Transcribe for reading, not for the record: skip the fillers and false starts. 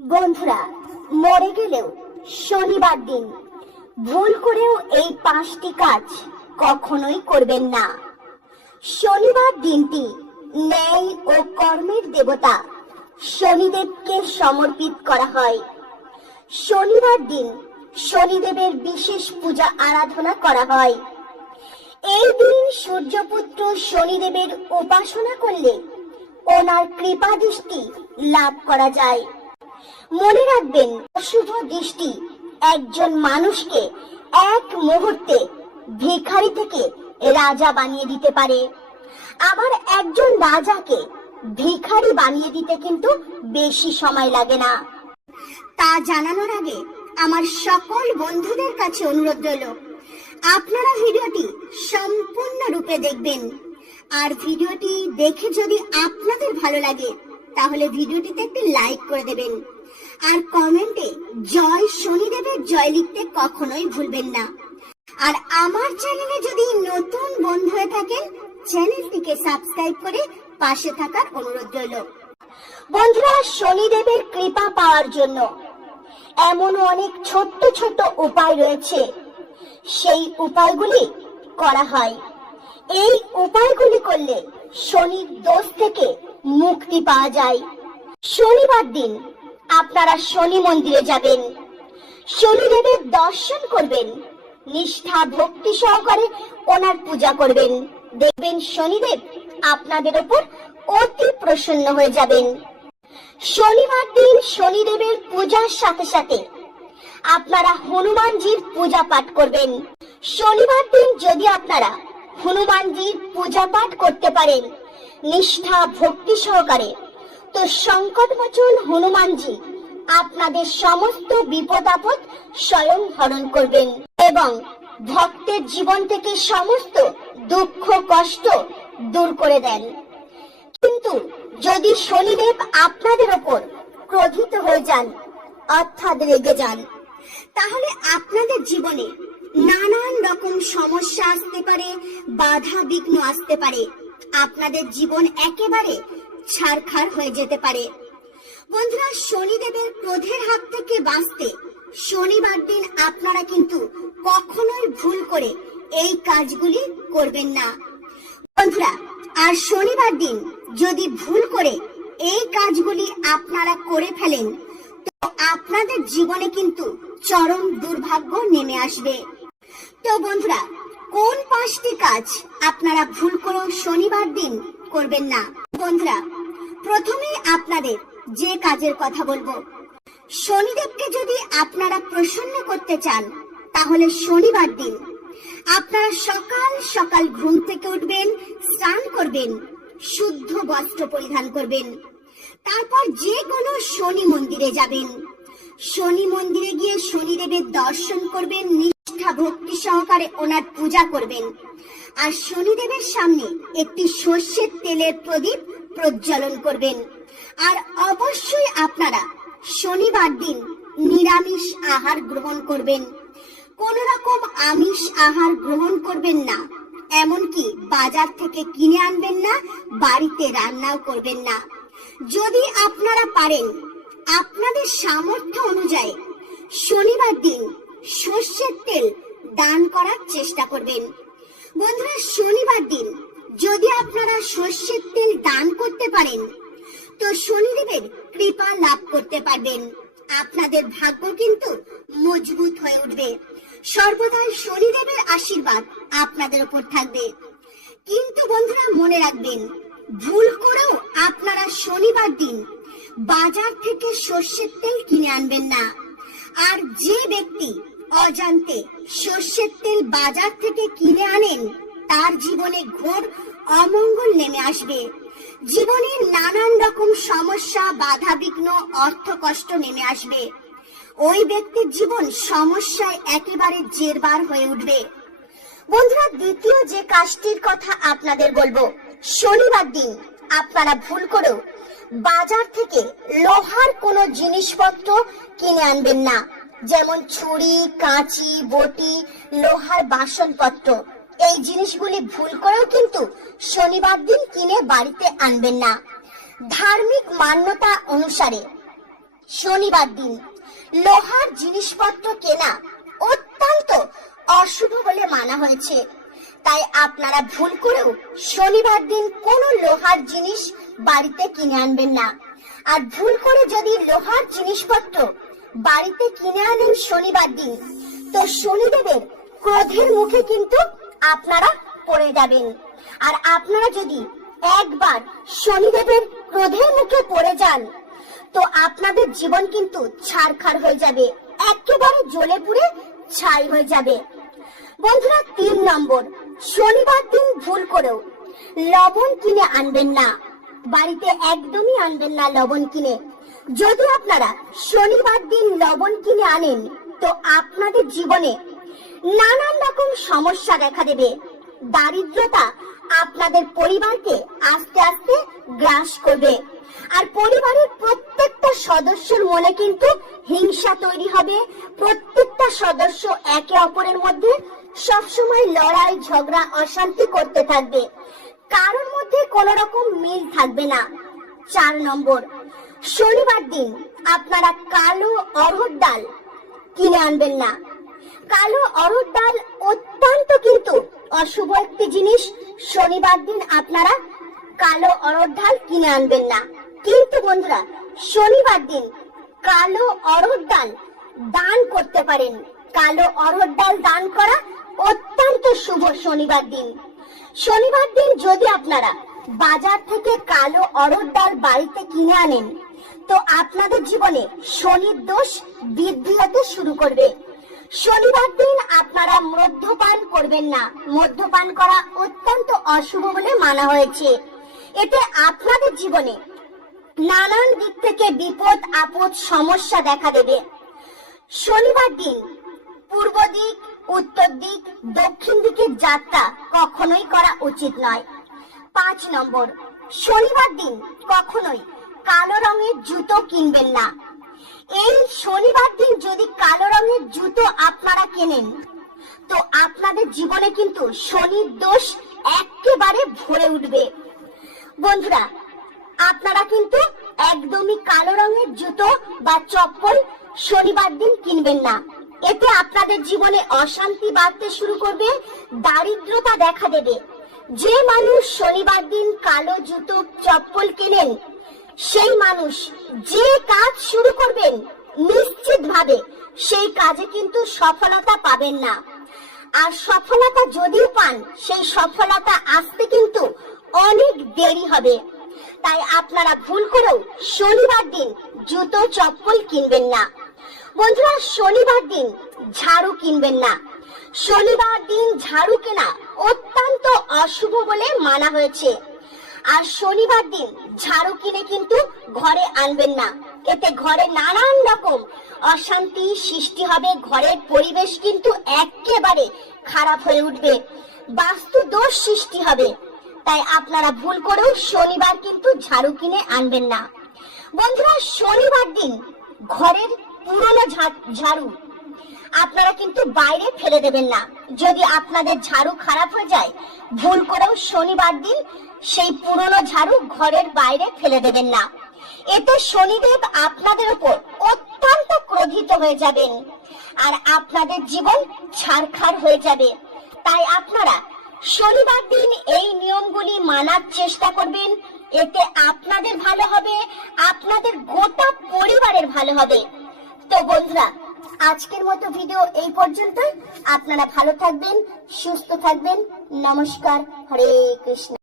বন্ধুরা, মরে গেলেও শনিবার দিন ভুল করেও এই 5টি কাজ কখনোই করবেন না। শনিবার দিনটি ন্যায় ও কর্মের দেবতা শনিদেবকে সমর্পিত করা হয়। শনিবার দিন শনিদেবের বিশেষ পূজা আরাধনা করা হয়। এই দিন সূর্যপুত্র শনিদেবের উপাসনা করলে ওনার কৃপা দৃষ্টি লাভ করা যায়। মনে রাখবেন, অশুভ দৃষ্টি একজন মানুষকে এক মুহূর্তে ভিখারি থেকে রাজা বানিয়ে দিতে পারে। আবার একজন রাজাকে ভিখারি বানিয়ে দিতে কিন্তু বেশি সময় লাগে না। তা জানানোর আগে আমার সকল বন্ধুদের কাছে অনুরোধ রইল, আপনারা ভিডিওটি সম্পূর্ণরূপে দেখবেন। আর ভিডিওটি দেখে যদি আপনাদের ভালো লাগে তাহলে ভিডিওটিতে একটি লাইক করে দেবেন। আর কমেন্টে জয় শনিদেবের জয় লিখতে কখনোই ভুলবেন না। আর আমার চ্যানেলে যদি নতুন বন্ধু হয়ে থাকেন, চ্যানেলটিকে সাবস্ক্রাইব করে পাশে থাকার অনুরোধ রইল। বন্ধুরা, শনিদেবের কৃপা পাওয়ার জন্য এমন অনেক ছোট্ট ছোট্ট উপায় রয়েছে, সেই উপায়গুলি করা হয়। এই উপায়গুলি করলে শনির দোষ থেকে মুক্তি পাওয়া যায়। শনিবার দিন আপনারা শনি মন্দিরে যাবেন, শনিদেবের দর্শন করবেন, নিষ্ঠা ভক্তি সহকারে ওনার পূজা করবেন। দেখবেন শনিদেব আপনাদের উপর অতি প্রসন্ন হয়ে যাবেন। শনিবার দিন শনিদেবের পূজার সাথে সাথে আপনারা হনুমানজির পূজা পাঠ করবেন। শনিবার দিন যদি আপনারা হনুমানজির পূজা পাঠ করতে পারেন নিষ্ঠা ভক্তি সহকারে, তো সংকটমোচন হনুমানজি আপনাদের সমস্ত বিপদ আপদ স্বয়ং হরণ করবেন এবং ভক্তের জীবন থেকে সমস্ত দুঃখ কষ্ট দূর করে দেন। কিন্তু যদি শনিদেব আপনাদের ওপর ক্রোধিত হয়ে যান অর্থাৎ রেগে যান, তাহলে আপনাদের জীবনে নানান রকম সমস্যা আসতে পারে, বাধা বিঘ্ন আসতে পারে, আপনাদের জীবন একেবারে ছারখার হয়ে যেতে পারে। বন্ধুরা, শনিদেবের ক্রোধের হাত থেকে বাঁচতে শনিবার দিন আপনারা কিন্তু কখনোই ভুল করে এই কাজগুলি করবেন না। বন্ধুরা, আর শনিবার দিন যদি ভুল করে এই কাজগুলি আপনারা করে ফেলেন, তো আপনাদের জীবনে কিন্তু চরম দুর্ভাগ্য নেমে আসবে। তো বন্ধুরা, কোন 5টি কাজ আপনারা ভুল করেও শনিবার দিন করবেন না? বন্ধুরা, প্রথমে আপনাদের যে কাজের কথা বলবো, শনিদেবকে যদি আপনারা প্রসন্ন করতে চান তাহলে শনিবার দিন আপনারা সকাল সকাল ঘুম থেকে উঠবেন, স্নান করবেন, শুদ্ধ বস্ত্র পরিধান করবেন, তারপর যে কোনো শনি মন্দিরে যাবেন। শনি মন্দিরে গিয়ে শনিদেবের দর্শন করবেন, নিষ্ঠা ভক্তি সহকারে ওনার পূজা করবেন। আর শনিদেবের সামনে একটি সর্ষের তেলের প্রদীপ প্রজ্বলন করবেন। আর অবশ্যই আপনারা শনিবার দিন নিরামিষ আহার গ্রহণ করবেন, কোন রকম আমিষ আহার গ্রহণ করবেন না। এমনকি বাজার থেকে কিনে আনবেন না, বাড়িতে রান্নাও করবেন না। যদি আপনারা পারেন আপনাদের সামর্থ্য অনুযায়ী শনিবার দিন সর্ষের তেল দান করার চেষ্টা করবেন। বন্ধুরা, শনিবার দিন যদি আপনারা সর্ষের তেল দান করতে পারেন তো শনিদেবের কৃপা লাভ করতে পারবেন। আপনাদের ভাগ্য কিন্তু মজবুত হয়ে উঠবে। সর্বদা শনিদেবের আশীর্বাদ আপনাদের উপর থাকবে। কিন্তু বন্ধুরা, মনে রাখবেন, ভুল করেও আপনারা শনিবার দিন বাজার থেকে সর্ষের তেল কিনে আনবেন না। আর যে ব্যক্তি অজান্তে সর্ষের তেল বাজার থেকে কিনে আনেন তার জীবনে ঘোর অমঙ্গল নেমে আসবে। জীবনে নানান রকম সমস্যা, বাধা বিঘ্ন, অর্থ কষ্ট নেমে আসবে। ওই ব্যক্তির জীবন সমস্যায় একেবারে জেরবার হয়ে উঠবে। বন্ধুরা, দ্বিতীয় যে কাজটির কথা আপনাদের বলবো, শনিবার দিন আপনারা ভুল করেও বাজার থেকে লোহার কোনো জিনিসপত্র কিনে আনবেন না, যেমন ছুরি, কাঁচি, বটি, লোহার বাসনপত্র। এই জিনিসগুলি ভুল করেও কিন্তু শনিবার দিন কিনে বাড়িতে আনবেন না। ধার্মিক মান্যতা অনুসারে শনিবার দিন লোহার জিনিসপত্র কেনা অত্যন্ত অশুভ বলে মানা হয়েছে। তাই আপনারা ভুল করেও শনিবার দিন কোনো লোহার জিনিস বাড়িতে কিনে আনবেন না। আর ভুল করে যদি লোহার জিনিসপত্র বাড়িতে কিনে আনেন শনিবার দিন, তো শনিদেবের ক্রোধের মুখে কিন্তু আপনারা পড়ে যাবেন। আর আপনারা যদি একবার শনিদেবের ক্রোধের মুখে পড়ে যান, তো আপনাদের জীবন কিন্তু ছারখার হয়ে যাবে, একেবারে জ্বলে পুড়ে ছাই হয়ে যাবে। বন্ধুরা, 3 নম্বর, শনিবার দিন ভুল করেও লবণ কিনে আনবেন না। বাড়িতে একদমই আনবেন না লবণ কিনে। যদি আপনারা শনিবার দিন লবণ কিনে আনেন, তো আপনাদের জীবনে নানান রকম সমস্যা দেখা দেবে। দারিদ্রতা আপনাদের পরিবারকে আস্তে আস্তে গ্রাস করবে। আর পরিবারের প্রত্যেকটা সদস্যের মনে কিন্তু হিংসা তৈরি হবে। প্রত্যেকটা সদস্য একে অপরের মধ্যে সবসময় লড়াই ঝগড়া অশান্তি করতে থাকবে, কারোর মধ্যে কোনো রকম মিল থাকবে না। 4 নম্বর, শনিবার দিন আপনারা কালো অড়হর ডাল কিনে আনবেন না। কালো অড়হর ডাল অত্যন্ত কিন্তু অশুভ একটি জিনিস। শনিবার দিন আপনারা কালো অড়হর ডাল কিনে আনবেন না। কিন্তু বন্ধুরা, শনিবার দিন কালো অড়হর ডাল দান করতে পারেন। কালো অড়হর ডাল দান করা অত্যন্ত শুভ শনিবার দিন। শনিবার দিন যদি আপনারা বাজার থেকে কালো অড়হর ডাল বাড়িতে কিনে আনেন, তো আপনাদের জীবনে শনির দোষ বৃদ্ধি হতে শুরু করবে। শনিবার দিন আপনারা মদ্যপান করবেন না। মদ্যপান করা অত্যন্ত অশুভ বলে মানা হয়েছে। এতে আপনাদের জীবনে নানান দিক থেকে বিপদ আপদ সমস্যা দেখা দেবে। শনিবার দিন পূর্ব দিক, উত্তর দিক, দক্ষিণ দিকের যাত্রা কখনোই করা উচিত নয়। 5 নম্বর, শনিবার দিন কখনোই কালো রঙের জুতো কিনবেন না। এই শনিবার দিন যদি কালো রঙের জুতো আপনারা কেনেন, তো আপনাদের জীবনে কিন্তু শনির দোষ একেবারে ভরে উঠবে। বন্ধুরা, আপনারা কিন্তু একদমই কালো রঙের জুতো বা চপ্পল শনিবার দিন কিনবেন না। এতে আপনাদের জীবনে অশান্তি বাড়তে শুরু করবে, দারিদ্রতা দেখা দেবে। যে মানুষ শনিবার দিন কালো জুতো চপ্পল কেনেন, সেই মানুষ যে কাজ শুরু করবেন নিশ্চিতভাবে সেই কাজে কিন্তু সফলতা পাবেন না। আর সফলতা যদিও পান, সেই সফলতা আসতে কিন্তু অনেক দেরি হবে। তাই আপনারা ভুল করেও শনিবার দিন জুতো চপ্পল কিনবেন না। বন্ধুরা, শনিবার দিন ঝাড়ু কিনবেন না। শনিবার দিন ঝাড়ু কেনা অত্যন্ত অশুভ বলে মানা হয়েছে। আর শনিবার দিন ঝাড়ু কিনে কিন্তু ঘরে আনবেন না। এতে ঘরে নানান রকম অশান্তি সৃষ্টি হবে। ঘরের পরিবেশ কিন্তু একেবারে খারাপ হয়ে উঠবে, বাস্তু দোষ সৃষ্টি হবে। তাই আপনারা ভুল করেও শনিবার কিন্তু ঝাড়ু কিনে আনবেন না। বন্ধুরা, শনিবার দিন ঘরের পুরনো ঝাড়ু আপনারা কিন্তু বাইরে ফেলে দেবেন না। যদি আপনাদের ঝাড়ু খারাপ হয়ে যায়, ভুল করেও শনিবার দিন সেই পুরনো ঝাড়ু ঘরের বাইরে ফেলে দেবেন না। এতে শনিদেব আপনাদের উপর অত্যন্ত ক্রোধিত হয়ে যাবেন আর আপনাদের জীবন ছারখার হয়ে যাবে। তাই আপনারা শনিবার দিন এই নিয়মগুলি মানার চেষ্টা করবেন। এতে আপনাদের ভালো হবে, আপনাদের গোটা পরিবারের ভালো হবে। তো বন্ধুরা, আজকের মতো ভিডিও এই পর্যন্তই। আপনারা ভালো থাকবেন, সুস্থ থাকবেন। নমস্কার। হরে কৃষ্ণ।